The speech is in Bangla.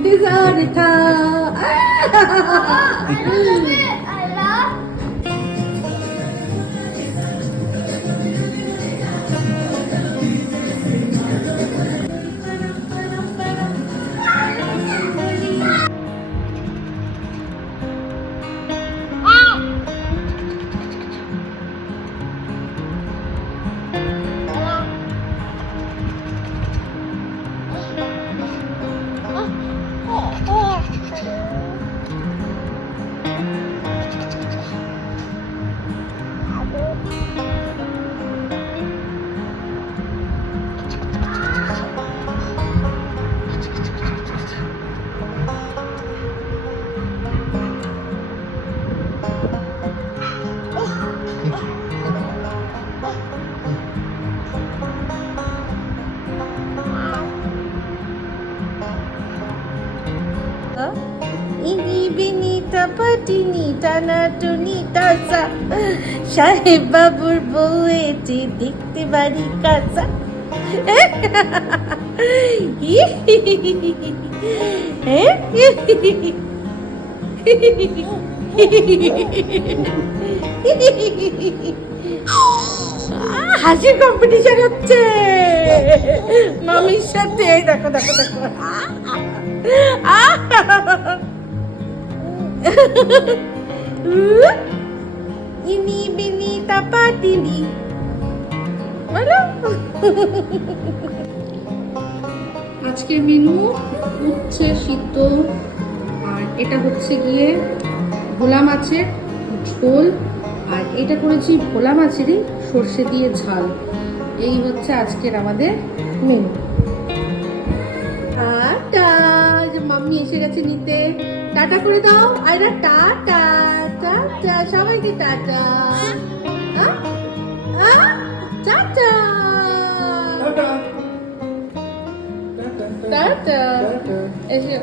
इंतजार था। Ini binita patini টানা টুনি টাসা সাহেব বাবুর বউ এটি দেখতে বাড়ি কাঁচা। হাসির কম্পিটিশন হচ্ছে মামির সাথে। দেখো দেখো দেখো, ইনি বিনি তাপাটিনি বলো। আজকের মেনু উচ্ছে সিদ্ধ, আর এটা হচ্ছে গিয়ে ভোলা মাছের ঝোল, আর এটা করেছি ভোলা মাছেরই সর্ষে দিয়ে ঝাল। এই হচ্ছে আজকের আমাদের মেনু। টাটা, মাম্মি এসে গেছে নিতে। টাটা করে দাও আয়রা, টাটা টাটা সবাইকে টাটা। টাটা টাটা এসো।